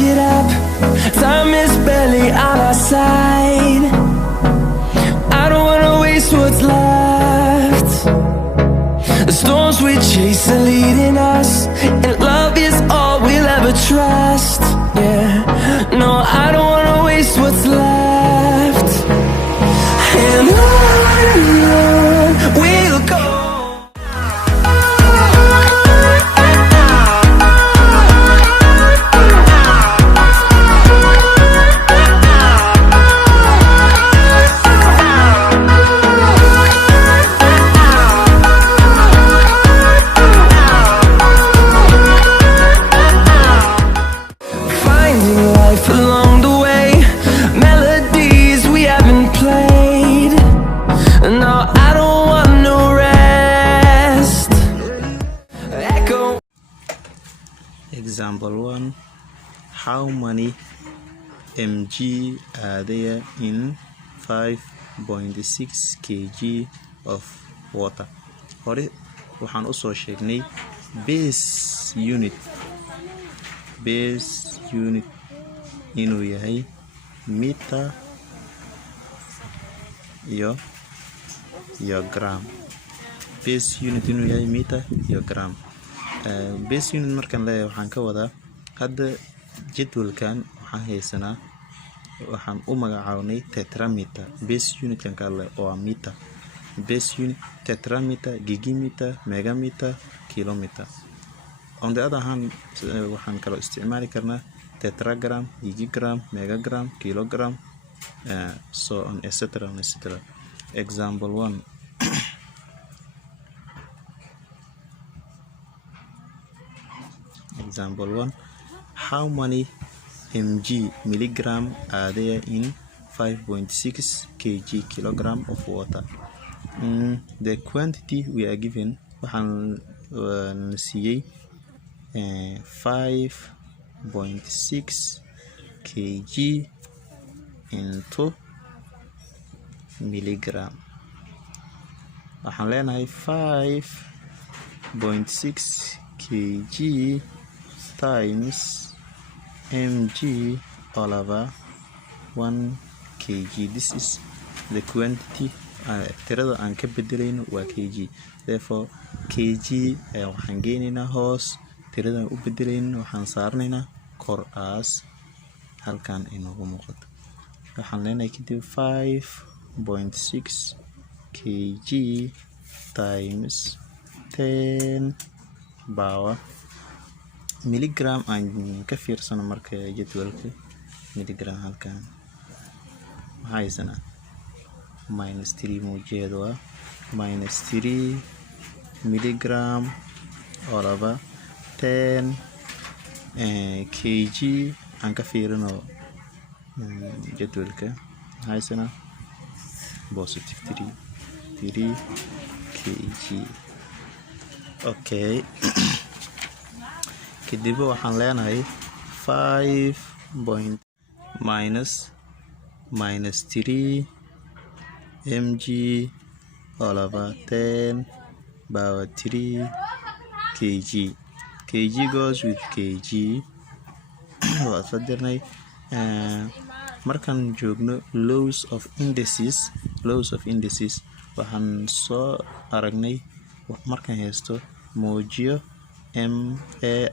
get up. Time is barely on our side. I don't wanna waste what's left. The storms we chase are leading us, and love is all we'll ever trust. Yeah, no, I don't wanna waste what's left. And on we'll go. Along the way, melodies we haven't played. No, I don't want no rest. Echo. Example 1. How many mg are there in 5.6 kg of water? Hore waxaan u soo sheegnay base unit inuu yahay meter iyo gram. Base unit inuu yahay meter iyo gram. Base unit markaan leeyahay waxaan ka wadaa hadda jadwalkan waxaan u magacaabnay tetrameter. Base unit kan kale oo meter. Base unit tetrameter, gigameter, megameter, kilometer. On the other hand, waxaan kaloo isticmaali karnaa tetragram, gigagram, megagram, kilogram, so on, etc. Example 1. Example 1. How many milligram are there in 5.6 kg kilogram of water? The quantity we are given waxaan siiyey 5.6 kg into milligram. waxaan leenahay 5.6 kg times mg all over 1 kg. This is the quantity. tirada aan ka bedelayno waa kg. Therefore kg waxaan geynaynaa hoos, tiradan u bedelayno waxaan saarnaynaa kor as halkan inoogu muuqato. waxaan leenahay kadib 5.6 kg times 10 power milligram. aan ka fiirsano marka jadwalka milligram halkan maxaa haysanaa -3 muujeedo waa -3 milligram all over 10 kg. aan ka fiirino jadwalka haysana positive 3 kg. okay. kadib waxaan leenahay 5 -3 mg all over 10 power 3 kg. kg goes with kg. waa sadirnay. markaan joogno laws of indices waxaan soo aragnay markaan haysto muujiyo ma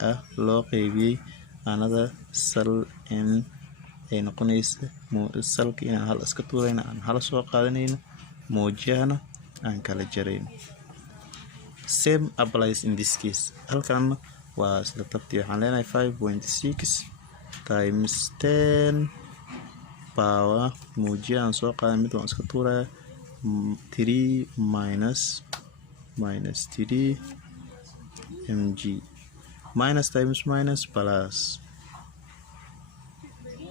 ah loo qaybiyey another sal n ay noqonaysa salka inaan hal iska tuurayna aan hal soo qaadanayno, muujiyahana aan kala jarayno. Same applies in this case. halkan waa isla tabtii. waxaan leenahay 5.6 times 10 power muujiyahan soo qaadan mid waan iska tuuraya 3 minus 3 mg. minus times minus plus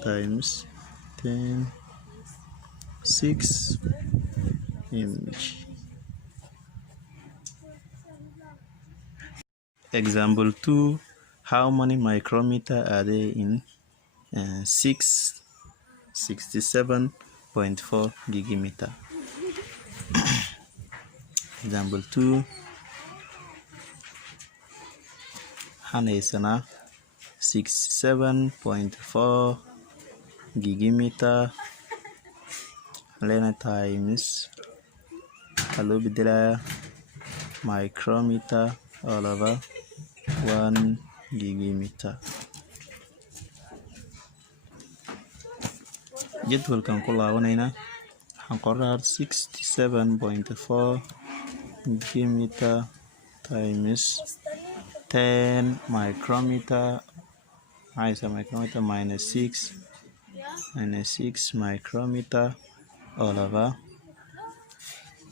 times 10 6 mg. Example 2. How many micrometer are there in 67.4 gigameter? Example 2. Hanaysana 67.4 gigameter lena times hallo bedela micrometer all over 1 gigameter. jadwalkan ku laabanayna waxaan qoraa 67.4 gigameter times 10 micrometer micrometer minus 6 micrometer all over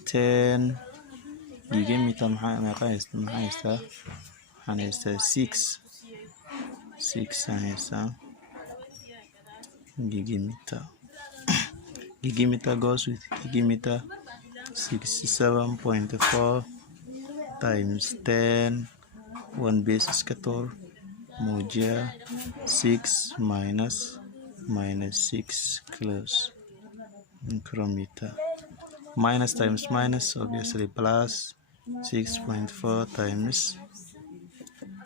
10 gigameter maxaa haystaa 6 gigameter goes with gigameter. 67.4 times 10 1 base scatter moja 6 minus 6 close micrometer. Minus times minus obviously plus 6.4 times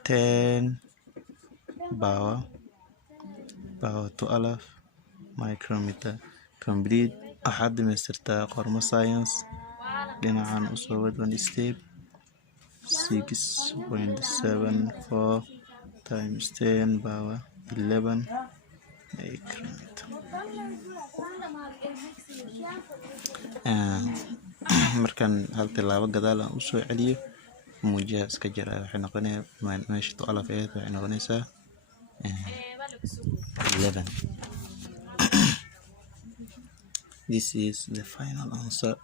10 power 12 micrometer. Complete waxaad dhamaystirtaa qormo science dhinacan usoo wad one step. 6.74 times 10 power 11 micrometer. markan hal tilaabo gadaal aan usoo celiyo muujiya iska jira waxay noqonaysaa meesha 12 waxay noqonaysaa 11. This is the final answer.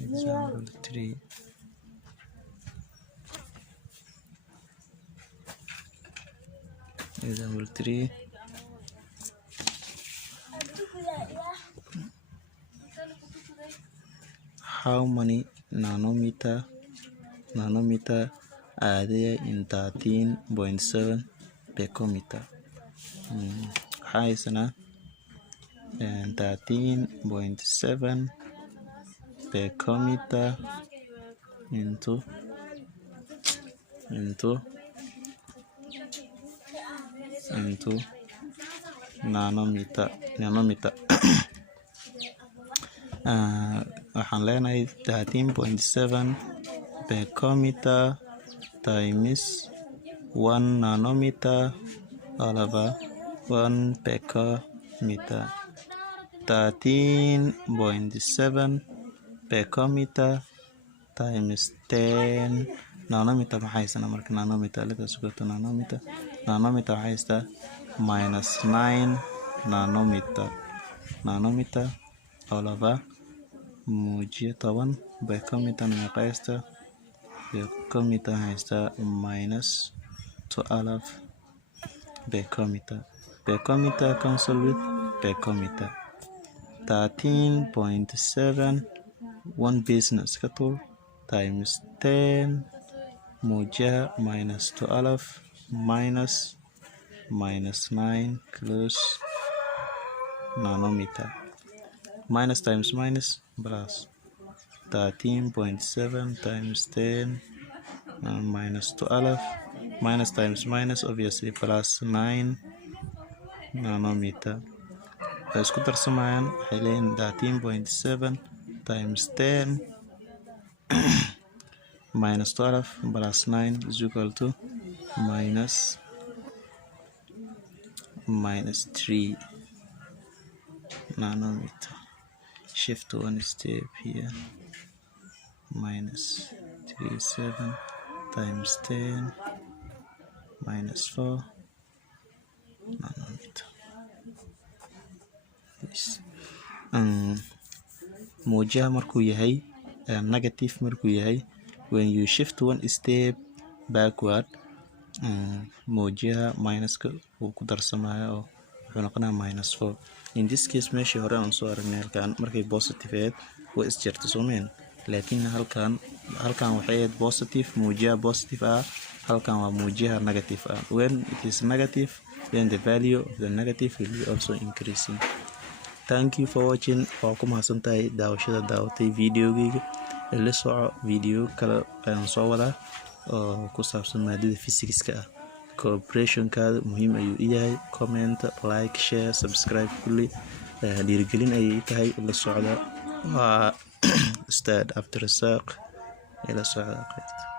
Example 3. Example 3. How many nanometer are there in 13.7 picometer? Haisana 13.7 picometer into nanometer. waxaan leenahay 13.7 picometer times 1 nanometer all over 1 picometer. 13.7 picometer times 10 nanometer maxay sana marka nanometer la tasgoto nanometer waxay haystaa minus 9 nanometer all over muujiya 10 picometer maxay haystaa picometer haystaa minus 12 picometer cancel with picometer. 13.7 one business capital times 10 muujiya minus 12 minus 9 close nanometer. Minus times minus plus 13.7 times 10 minus 12 minus times minus obviously plus 9 nanometer. isku darsamayaan waxay leeyihiin 13.7 times 10 minus 12 plus 9 is equal to minus 3 nanometer. Shift one step here. Minus 37 times 10 minus 4 nanometer. muujiyaha markuu yahay negative markuu yahay when you shift one step backward muujiyaha minuska uu ku darsamayo oo wuxuu noqonayaa minus 4. in this case meeshii hore aan soo aragnay halkan markay positive ahayd way isjarto soomeen laakiin halkan waxay ahayd positive muujiyaha positive ah halkan waa muujiyaha negative ah. when it is negative then the value of the negative will be also increasing. thank you for watching. waa ku mahadsantahay daawashada daawatay videogeyga. la soco video kale ayaan soo wadaa oo ku saabsan maadada physics-ka ah. cooperationkaada muhiim ayuu yahay. comment, like, share, subscribe kulli dhiirigelin ayay tahay. la socda waa ustaad Cabdirasaaq ila socda.